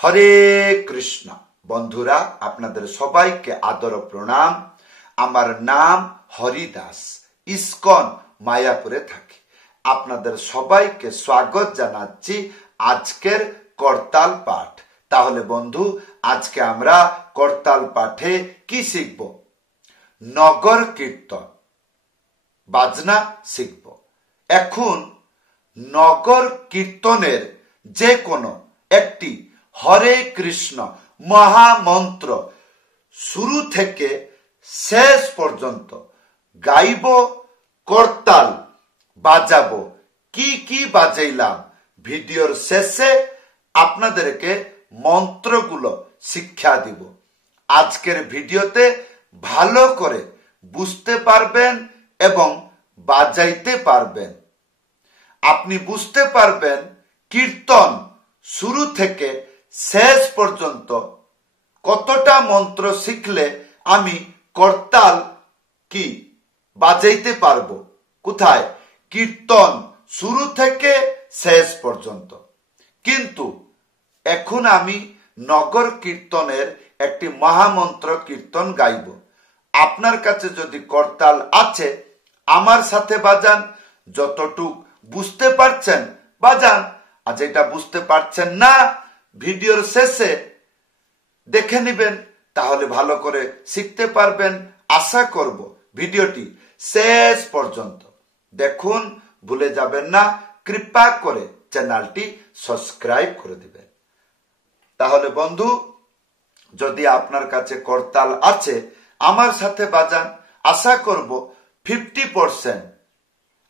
হরে কৃষ্ণ। বন্ধুরা, আপনাদের সবাইকে আদর প্রণাম। আমার নাম হরিদাস, ইস্কন মায়াপুরে থাকি। আপনাদের সবাইকে স্বাগত জানাচ্ছি আজকের করতাল পাঠ। তাহলে বন্ধু, আজকে আমরা করতাল পাঠে কি শিখব? নগর কীর্তন, বাজনা শিখব। এখন নগর কীর্তনের যে কোনো একটি হরে কৃষ্ণ মহামন্ত্র শুরু থেকে শেষ পর্যন্ত গাইব, করতাল বাজাবো। কি কি বাজাইলাম ভিডিওর শেষে আপনাদেরকে মন্ত্রগুলো শিক্ষা দিব। আজকের ভিডিওতে ভালো করে বুঝতে পারবেন এবং বাজাইতে পারবেন। আপনি বুঝতে পারবেন কীর্তন শুরু থেকে শেষ পর্যন্ত কতটা মন্ত্র শিখলে আমি করতাল কি বাজাইতে পারবো। কোথায়? কীর্তন শুরু থেকে শেষ পর্যন্ত। কিন্তু এখন আমি নগর কীর্তনের একটি মহামন্ত্র কীর্তন গাইব। আপনার কাছে যদি করতাল আছে, আমার সাথে বাজান। যতটুক বুঝতে পারছেন বাজান, আর যেটা বুঝতে পারছেন না ভিডিওর শেষে দেখে নেবেন, তাহলে ভালো করে শিখতে পারবেন। আশা করব ভিডিওটি শেষ পর্যন্ত দেখুন, ভুলে যাবেন না। কৃপা করে চ্যানেলটি সাবস্ক্রাইব করে দিবেন। তাহলে বন্ধু, যদি আপনার কাছে করতাল আছে, আমার সাথে বাজান। আশা করব 50%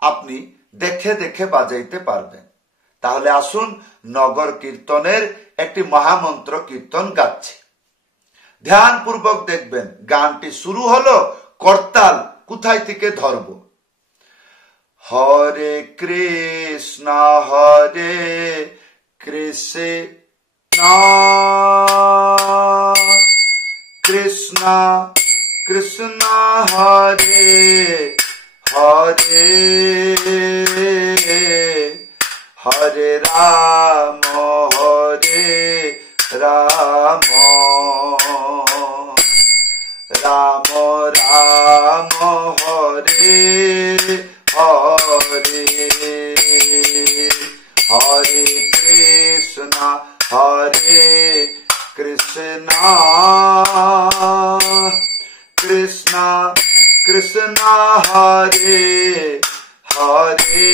আপনি দেখে দেখে বাজাইতে পারবেন। তাহলে আসুন নগর কীর্তনের একটি মহামন্ত্র কীর্তন গাচ্ছি। ধ্যানপূর্বক দেখবেন। গানটি শুরু হলো, করতাল কোথায় থেকে ধরব। হরে কৃষ্ণ হরে কৃষ্ণ কৃষ্ণ কৃষ্ণ হরে হরে হরে রাম হরে রাম রাম রাম হরে হরে হরে কৃষ্ণ হরে কৃষ্ণ কৃষ্ণ কৃষ্ণ হরে হরে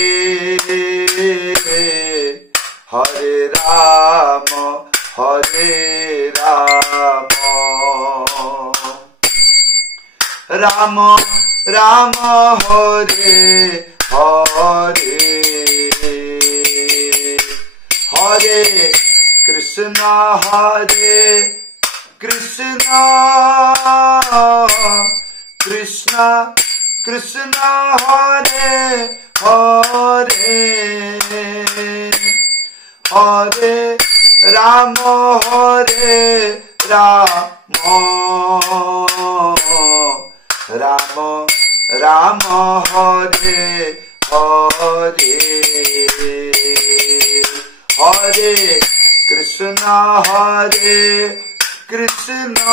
হরে রাম হরে রাম রাম রাম হরে হরে হরে কৃষ্ণ হরে কৃষ্ণ কৃষ্ণ কৃষ্ণ হরে হরে হরে রাম হরে রাম রাম রাম হরে হরে হরে কৃষ্ণ হরে কৃষ্ণ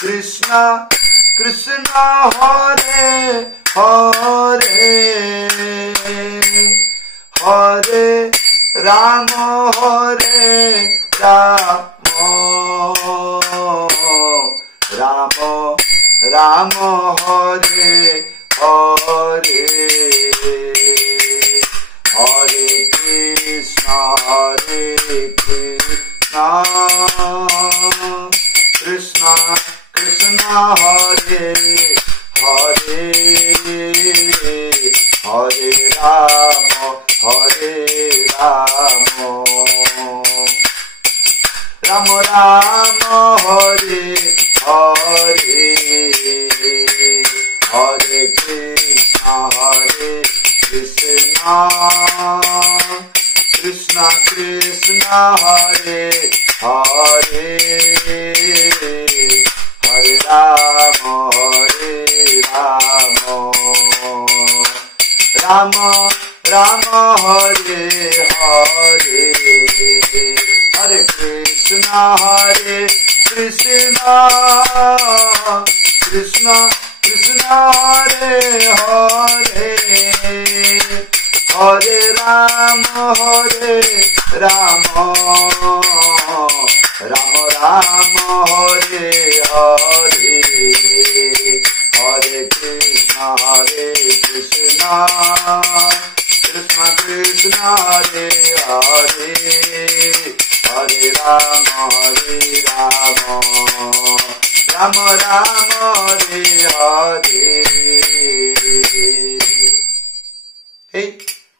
কৃষ্ণ কৃষ্ণ হরে হরে হরে রাম হরে রাম রাম রাম হরে হরে হরে কৃষ্ণ হরে কৃষ্ণ কৃষ্ণ কৃষ্ণ হরে হরে হরে রাম হরে রাম রাম রাম হরে হরে হরে কৃষ্ণ হরে কৃষ্ণ কৃষ্ণ কৃষ্ণ হরে হরে হরে রাম রাম রাম রাম হরে হরে হরে কৃষ্ণ কৃষ্ণ কৃষ্ণ কৃষ্ণ হরে হরে হরে রাম রাম রাম হরে হরে হরে কৃষ্ণ কৃষ্ণ কৃষ্ণ হরে হরে হরে রাম রাম রাম হরে হরে। এই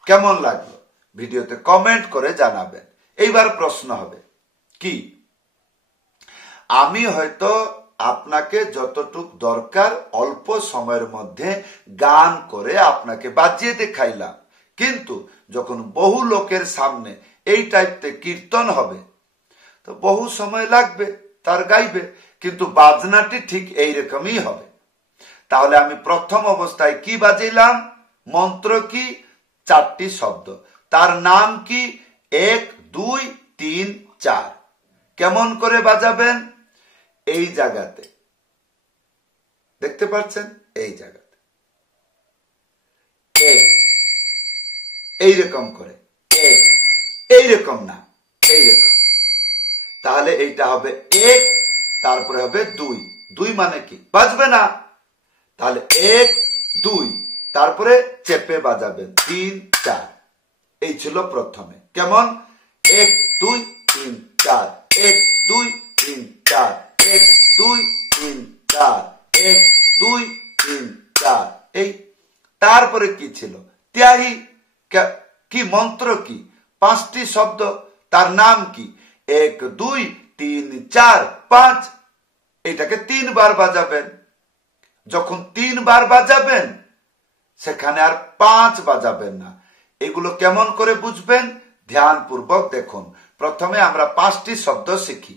কেমন লাগলো ভিডিওতে কমেন্ট করে জানাবেন। এইবার প্রশ্ন হবে কি, আমি হয়তো আপনাকে যতটুক দরকার অল্প সময়ের মধ্যে গান করে আপনাকে বাজিয়ে দেখাইলাম, কিন্তু যখন বহু লোকের সামনে এই টাইপতে কীর্তন হবে তো বহু সময় লাগবে তার গাইবে, কিন্তু বাজনাটি ঠিক এইরকমই হবে। তাহলে আমি প্রথম অবস্থায় কি বাজাইলাম, মন্ত্র কি, 4টি শব্দ, তার নাম কি 1 2 3 4। কেমন করে বাজাবেন, এই জায়গাতে দেখতে পাচ্ছেন, এই জায়গাতে এইরকম করে, এইরকম না, এইরকম। তাহলে এইটা হবে 1, তারপরে হবে 2, 2 মানে কি বাজবে না, তাহলে 1 2, তারপরে চেপে বাজাবেন 3 4। এই ছিল প্রথমে। কেমন, 1 2 3 4, 1 2 3 4, 1 2 3 4, 1 2 3 4। এই তারপরে কি ছিল, ত্যাহি, কি মন্ত্র কি, 5টি শব্দ, তার নাম কি 1 2 3 4 5। এটাকে 3 বার বাজাবেন। যখন 3 বার বাজাবেন সেখানে আর 5 বাজাবেন না। এগুলো কেমন করে বুঝবেন, ধ্যান পূর্বক দেখুন। প্রথমে আমরা 5টি শব্দ শিখি,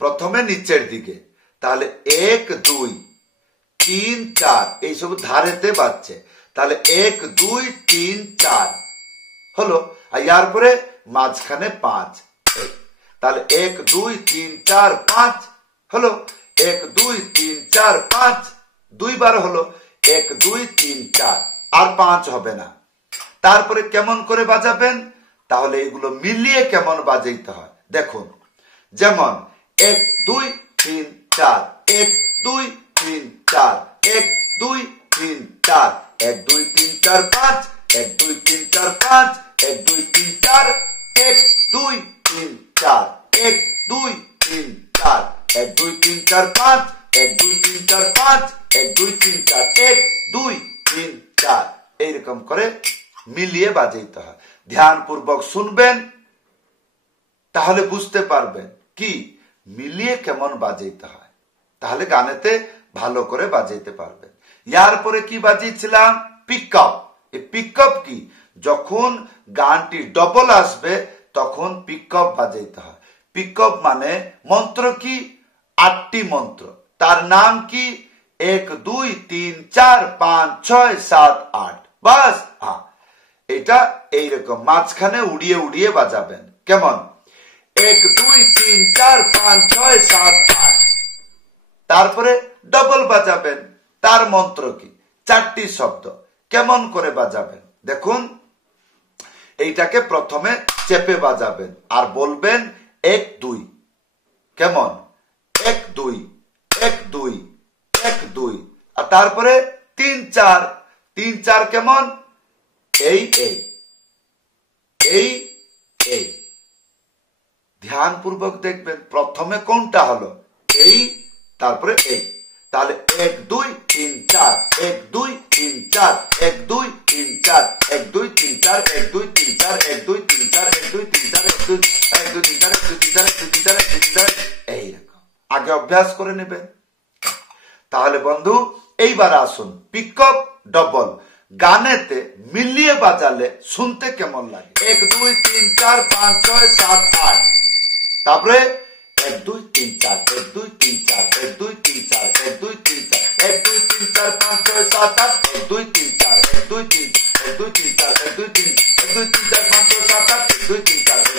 প্রথমে নিচের দিকে, তাহলে 1 2 3 4 এইসব ধারেতে বাজছে, তাহলে 1 2 3 4 হলো, আর ইয়ার পরে মাঝখানে 5, তাহলে 1 2 3 4 5 হলো, 1 2 3 4 5 2 বার হলো, 1 2 3 4, আর 5 হবে না। তারপরে কেমন করে বাজাবেন, তাহলে এগুলো মিলিয়ে কেমন বাজাইতে হয় দেখুন। যেমন 1 2 3 4, 1 2 3 4, 1 2 3 4, 1 2 3 4 5, 1 2 3 4 5, 1 2 3 4, 1 2 3 4, 1 2 3 4, 1 2 3 4 5, 1 2 3 4 5, 1 2 3 4, 1 2 3 4। এইরকম করে মিলিয়ে বাজাইতে হয়। ধ্যান পূর্বক শুনবেন, তাহলে বুঝতে পারবেন কি মিলিয়ে কেমন বাজাইতে হয়, তাহলে গানেতে ভালো করে বাজাইতে পারবেন। ইয়ার পরে কি বাজিয়েছিলাম, পিকআপ। এই পিকআপ কি, যখন গানটি ডবল আসবে তখন পিকআপ বাজাইতে হয়। পিকআপ মানে মন্ত্র কি, 8টি মন্ত্র, তার নাম কি 1 2 3 4 5 6 7 8। বাস, এটা এইরকম মাঝখানে উড়িয়ে উড়িয়ে বাজাবেন। কেমন, 1 2 3 4 5 6 7 8। তারপরে ডবল বাজাবেন, তার মন্ত্র কি, 4টি শব্দ। কেমন করে বাজাবেন দেখুন, এইটাকে প্রথমে চেপে বাজাবেন আর বলবেন 1 2। কেমন, 1 2 1 2 1 2, আর তারপরে 3 4 3 4। কেমন, এই এই এই এই। ধ্যান পূর্বক দেখবেন প্রথমে কোনটা হলো, এই, তারপরে এই। তাহলে 1 2 3 4, 1 2 3 4, 1 2 3 4, 1 2 3 4, 1 2 3 4, 1 2 3 4, 1 2 3 4, 1 2 3 4, 1 2 3 4, 1 2 3 4, 1 2 3 4। এইরকম আগে অভ্যাস করে নেবেন। তাহলে বন্ধু এইবার আসুন, পিকআপ ডবল গানেতে মিলিয়ে বাজালে শুনতে কেমন লাগে। 1 2 3 4 5 6 7 8। তারপরে 1 2 3 4, 1 2 3 4, 1 2 3 4, 1 2 3 4, 1 2 3 4 5 6 7 8, 1 2 3 4, 1 2 3 1 1 2 3 4 1 2 3 1 2 3 4 5 6 7 8 1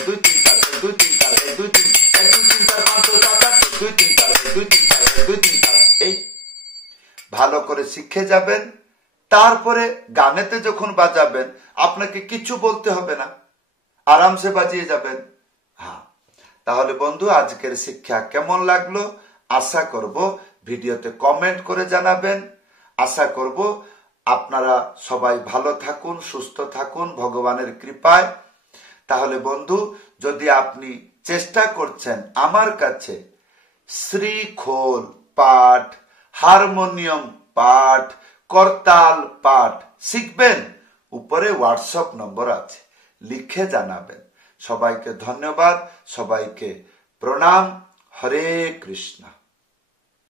2 3 4 1 2 3 4 1 2 3 4 1 2 3 1 2 3 4 5 6 7 8 1 2 3 4 1 2 3 4 1 2 3 4 এই ভালো করে শিখে যাবেন। তারপরে গানেতে যখন বাজাবেন আপনাকে কিছু বলতে হবে না, আরামসে বাজিয়ে যাবেন। হ্যাঁ, তাহলে বন্ধু আজকের শিক্ষা কেমন লাগলো আশা করব ভিডিওতে কমেন্ট করে জানাবেন। আশা করব আপনারা সবাই ভালো থাকুন, সুস্থ থাকুন ভগবানের কৃপায়। তাহলে বন্ধু যদি আপনি চেষ্টা করছেন আমার কাছে শ্রীখোল পাঠ, হারমোনিয়াম পাঠ, করতাল পাঠ শিখবেন, উপরে হোয়াটসঅ্যাপ নম্বর আছে, লিখে জানাবেন। সবাইকে ধন্যবাদ, সবাইকে প্রণাম। হরে কৃষ্ণ।